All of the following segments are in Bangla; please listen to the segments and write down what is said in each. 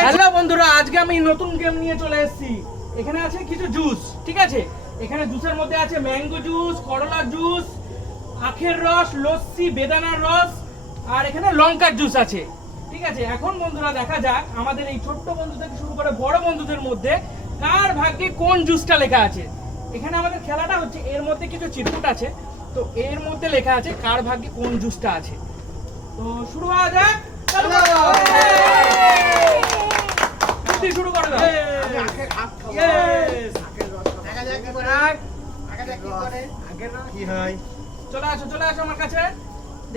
হ্যালো বন্ধুরা আজকে আমি নতুন গেম নিয়ে চলে এসেছি এখানে আছে কিছু জুস ঠিক আছে এখানে জুসের মধ্যে আছে ম্যাঙ্গো জুস করলা জুস আখের রস লস্যি বেদানার রস আর এখানে লঙ্কার জুস আছে ঠিক আছে এখন বন্ধুরা দেখা যাক আমাদের এই ছোট্ট বন্ধু থেকে শুরু করে বড় বন্ধুদের মধ্যে কার ভাগ্যে কোন জুসটা লেখা আছে এখানে আমাদের খেলাটা হচ্ছে এর মধ্যে কিছু চিরকুট আছে তো এর মধ্যে লেখা আছে কার ভাগ্যে কোন জুসটা আছে তো শুরু হওয়া যাক। চলো। বুদ্ধি শুরু করে দাও। চলে আসো চলে আসো আমার কাছে।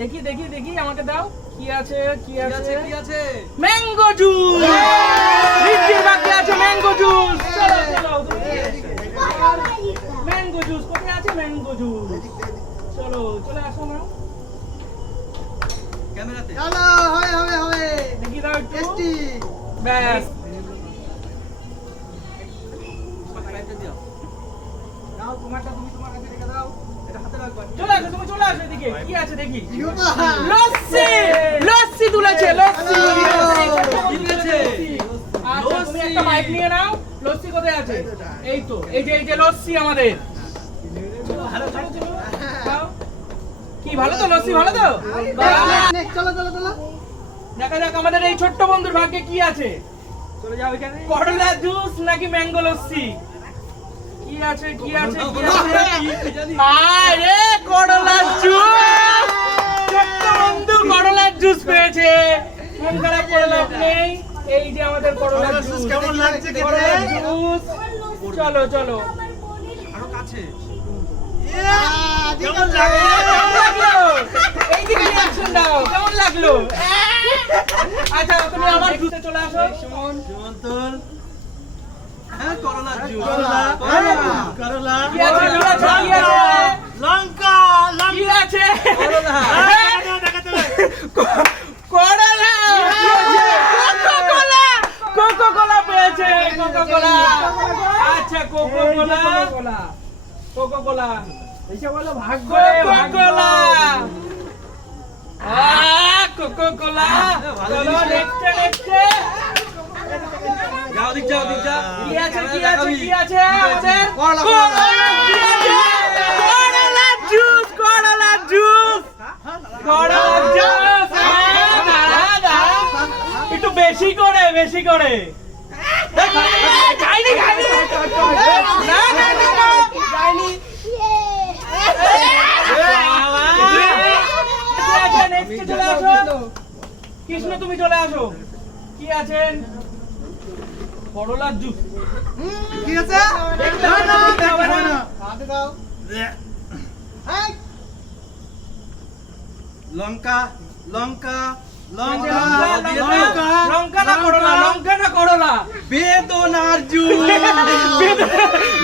দেখি দেখি দেখি আমাকে দাও। কি আছে কি আছে কি আছে? ম্যাঙ্গো জুস বাকি আছে ম্যাঙ্গো জুস চলো চলো ম্যাঙ্গো জুস কোথায় আছে ম্যাঙ্গো জুস চলো চলে আসো না। ক্যামেরাতে চলো হবে হবে হবে দেখি দাও একটু টেস্টি ব্যাস দাও তোমারটা তুমি তোমার কাছে রেখে দাও এটা হাতে রাখবা চলে আসো তুমি চলে আসো এদিকে কি আছে দেখি লস্যি লস্যি তুলেছে লস্যি কি তুলেছে আচ্ছা তুমি একটা বাইক নিয়ে নাও লস্যি কোথায় আছে এই তো এই যে এই যে লস্যি আমাদের চলো, চলো, চলো। দাও। কি ভালো তো লস্যি ভালো তো? চলো চলো চলো। দেখা যাক আমাদের এই ছোট্ট বন্ধুর ভাগ্যে কি আছে। চলে যাও এখানে। করলা জুস নাকি ম্যাঙ্গো লস্যি? কি আছে কি আছে কি আছে? আরে করলা জুস! ছোট্ট বন্ধু করলার জুস পেয়েছে। মন খারাপ করে লাভ নেই। এই যে আমাদের করলার জুস। কেমন লাগছে চলো চলো। আরও কাছে। কেমন কেমন লাগল? এইদিকে reaction দাও। কেমন লাগল? আচ্ছা তুমি আমার চলে আসো। হ্যাঁ করলা। করলা লঙ্কা কি আছে? করলা হ্যাঁ? দেখাতে হবে করলা কোকোকোলা কোকোকোলা পেয়েছে কোকোকোলা আচ্ছা কোকোকোলা কোকোকোলা এসে বলো ভাগ্য? কোকোকোলা আহ কোকোকোলা। চলো নেক্সট নেক্সট যাও দিক যাও দিক যা কি আছে কি আছে কি আছে? আমাদের করলা, করলা। জুস করলা জুস। করলা জুস। দাঁড়া, দাঁড়া। একটু বেশি করে বেশি করে। খাইনি খাইনি না না না না। খাইনি নেক্সট চলে আসো কৃষ্ণ তুমি চলে আসো কি আছেন করলার জুস কি আছে লঙ্কা লঙ্কা লঙ্কা, লঙ্কা লঙ্কা, লঙ্কা না করলা লঙ্কা না করলা বেদনার জুস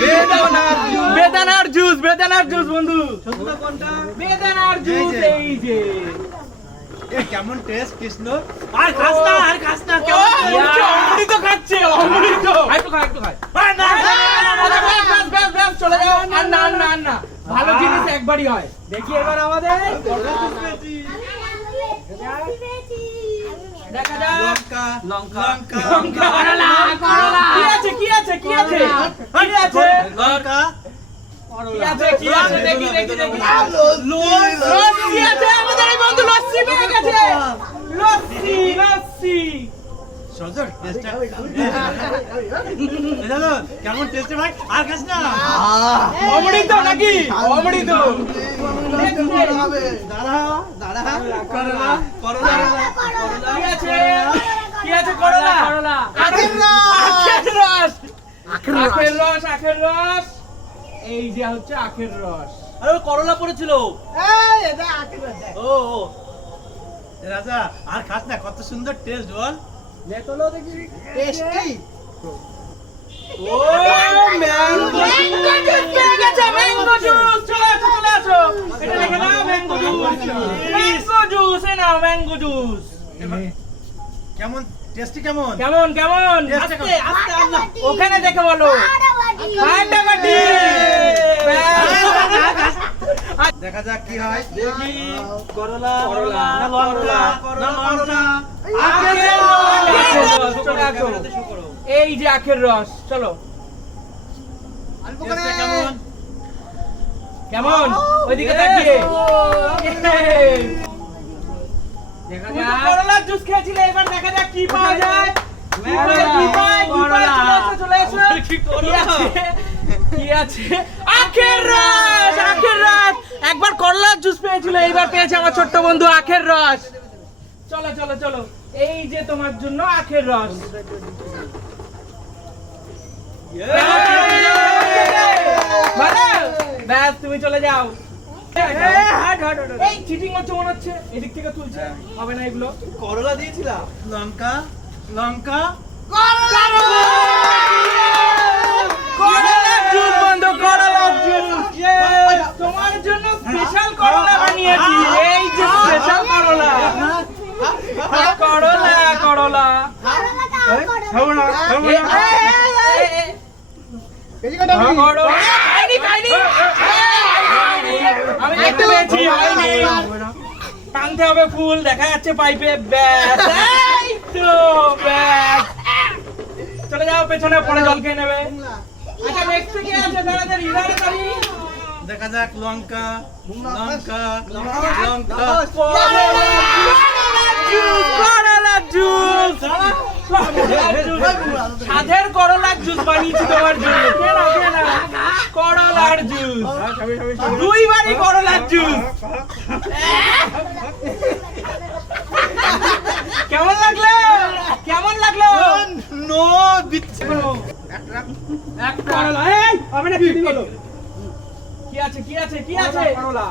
বেদনার জুস বেদানার জুস বেদানার জুস বন্ধু বেদানার জুস এই যে। এই যে এ কেমন টেস্ট কৃষ্ণ আর খাস না আর খাস না ও, কেমন বলছে অমৃত খাচ্ছে অমৃত একটু খা একটু খা না, না, না, না, না, ব্যাস, ব্যাস, ব্যাস, ব্যাস, চলে যাও আর না না না ভালো জিনিস একবারই হয় দেখি এবার আমাদের দেখা যাক লঙ্কা লঙ্কা লঙ্কা, করলা, করলা। কি আছে কি আছে কি আছে কি আছে লঙ্কা কেমন টেস্ট ভাই? আর খাস না? নাকি? অমৃত। দাঁড়া দাঁড়া। করলা করলা। করলা কি আছে? কি আছে করলা? করলা আখের রস। আখের রস। আখের রস আখের রস। এই যে হচ্ছে আখের রস। আরে করলা পড়েছিল। এই এটা আখের রস ও ও। রাজা আর খাস না কত সুন্দর টেস্ট বল। নে তোলো দেখি। টেস্টি ও ম্যাঙ্গো পেয়ে গেছে ম্যাঙ্গো জুস চলে আসো চলে আসো এটা লিখে নাও ম্যাঙ্গো জুস ম্যাঙ্গো জুস এ নাও ম্যাঙ্গো জুস কেমন? টেস্টি কেমন? কেমন কেমন? আস্তে আস্তে। ওখানে দেখে বলো। ফাটাফাটি। দেখা যাক কি হয়। দেখি। করলা করলা, না লঙ্কা না লঙ্কা। এই যে আখের রস চলো। কেমন? কেমন ওইদিকে তাকিয়ে। দেখা যাক। করলার জুস খেয়েছিলে এবার দেখা যাক কি পাওয়া যায়। কি পায়, কি পায়, কি পায়, করলা। চলে এসো, চলে এসো। কি আছে? আখের রস আখের রস। একবার করলার জুস পেয়েছিল এইবার পেয়েছে আমার ছোট্ট বন্ধু আখের রস। চলো চলো চলো। এই যে তোমার জন্য আখের রস। ব্যাস তুমি চলে যাও। এই চিটিং হচ্ছে মনে হচ্ছে? এদিক থেকে তুলছে। হবে না এগুলো। করলা দিয়েছিলাম। লঙ্কা লঙ্কা জুস বন্ধু করলার জুস তোমার জন্য স্পেশাল করলা বানিয়েছি। এই যে স্পেশাল করলা। করলা করলা। টানতে হবে ফুল দেখা যাচ্ছে পাইপে। ব্যাস। তো ব্যাস। চলে যাও পেছনে পরে জল খেয়ে নেবে। আচ্ছা নেক্সট কি আছে? তাড়াতাড়ি তাড়াতাড়ি। দেখা যাক লঙ্কা লঙ্কা লঙ্কা সাধের করলার জুস বানিয়েছি তোমার জন্য। কে কে করলার জুস দুইবারই করলার জুস কেমন লাগল? কেমন লাগল? নো দিচ্ছে এক করলা। এই হবে না চিঠি হলো কি আছে কি আছে কি আছে?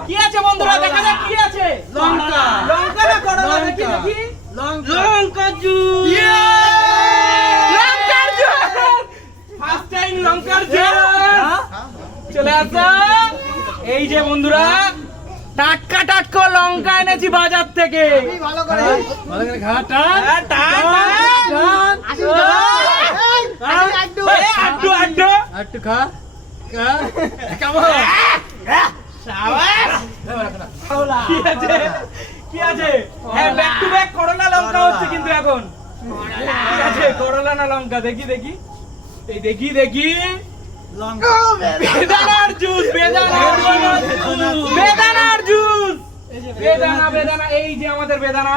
কি আছে বন্ধুরা দেখা যাক কি আছে। লঙ্কা। লঙ্কা না করলা দেখি দেখি। লঙ্কা। লঙ্কা জুস লঙ্কার জুস ফার্স্ট টাইম লঙ্কার জুস চলে আসো এই যে বন্ধুরা টাটকা টাটকা লঙ্কা এনেছি বাজার থেকে। ভালো করে ভালো করে খা টান হ্যাঁ, টান, টান। এই, আড্ডু আড্ডু। খা। করলা করলা এই যে আমাদের বেদানা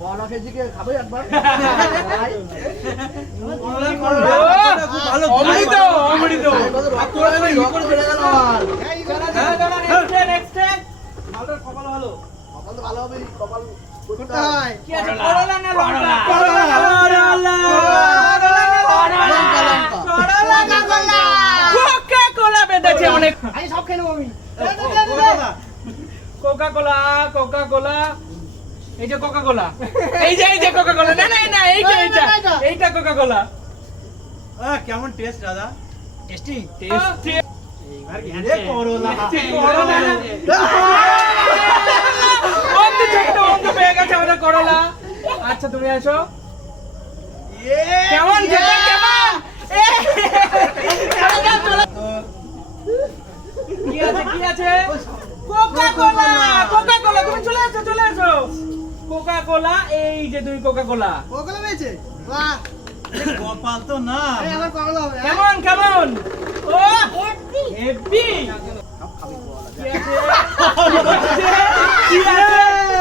বড় কেজিকে খাবে একবার করলা করলা খুব ভালো অমৃত অমৃত নেক্সট ভালো কপাল ভালো। কপাল তো ভালো হবে কপাল কোথায়? কি আছে? করলা না লঙ্কা? করলা। কোকা কোলা বেঁধেছে অনেক। আমি সব খেয়ে নেব আমি। কোকা কোলা কোকা কোলা এই যে কোকা কোলা এই যে এই যে কোকা কোলা না না না এইটা। এইটা এইটা কোকা কোলা কেমন টেস্ট দাদা? টেস্টি টেস্টি এ করলা বন্ধু ছোট্ট বন্ধু পেয়ে গেছে আমাদের করলা আচ্ছা তুমি আসো কেমন? খেতে কেমন? কি আছে কি আছে? কোকা কোলা কোকা কোলা তুমি চলে এসো চলে এসো। কোকা কোলা এই যে তুমি কোকা কোলা ওগুলো পেয়েছে? বাহ। কপাল তো না হ্যাঁ? কেমন কেমন? ও?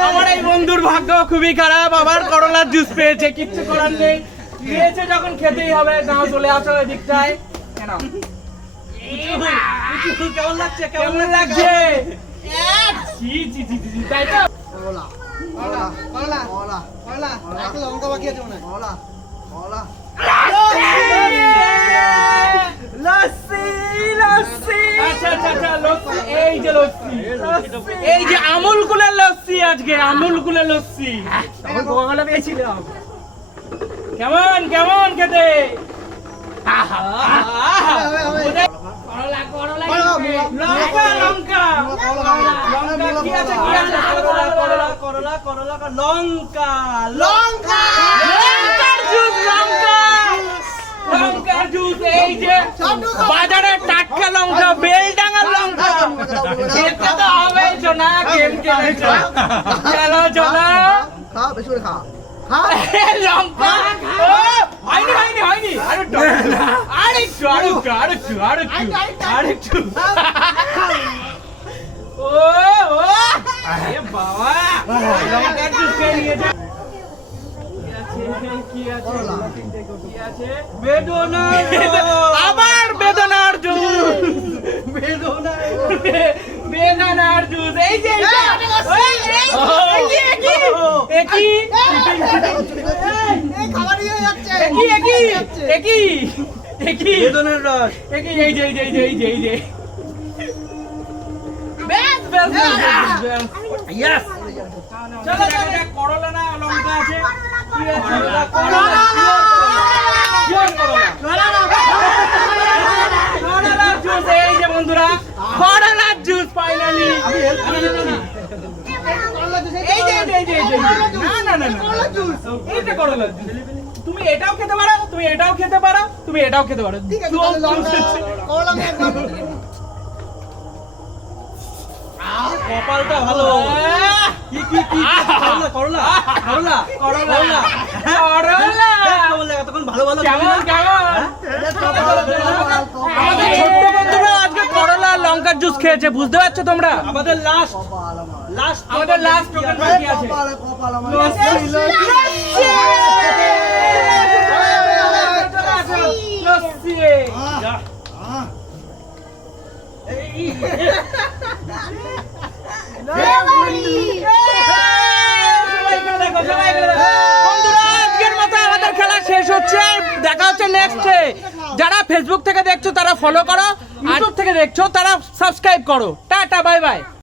আমার এই বন্ধুর ভাগ্য খুবই খারাপ আবার করলার জুস পেয়েছে কিচ্ছু করার নেই। পেয়েছে যখন খেতেই হবে নাও চলে আসো এদিকটায়। কেন কেমন লাগছে কেমন লাগছে? এক, ছি, ছি, ছি, ছি, ছি, তাই তো? কলা কলা কলা কলা কলা একটা লঙ্কা বাকি আছে মনে হয়। কলা কলা এই যে আমুল কুলের লস্যি আজকে আমুল কুলের লস্যি। পেয়েছিলাম কেমন কেমন খেতে? লঙ্কা লঙ্কা জুস, এই যে বাজারে টাটকা লঙ্কা বেলডাঙ্গার লঙ্কা। খেতে না গেম খেলেছ চলো চলো খা বেশি করে খা আবার বেদনার জুস বেদনা। বেদনার জুস এই যে বেদনার রস একই, এই যে, এই যে, এই যে, এই যে, এই যে। ব্যাস, ব্যাস, ব্যাস, ব্যাস, ব্যাস। ইয়েস চলো, চলো, করলা না লঙ্কা আছে? আছে? করলা, করলা। Pure করলা। করলার জুস এই যে বন্ধুরা করলার জুস ফাইনালি আমি দিচ্ছি এই তুমি এটাও খেতে পারো তুমি এটাও খেতে পারো তুমি এটাও খেতে পারো করলা ভালো আমাদের আজকে করলা লঙ্কার জুস খেয়েছে বুঝতে পারছ তোমরা আমাদের লাস্ট লাস্ট আমাদের লাস্ট টোকেন বাকি আছে। কপাল কপাল আমার। লস্যি আহ বন্ধুরা আজকের মতো আমাদের খেলা শেষ হচ্ছে। দেখা হচ্ছে নেক্সটে যারা ফেসবুক থেকে দেখছ তারা ফলো করো। ইউটিউব থেকে দেখছ তারা সাবস্ক্রাইব করো। Tata bye bye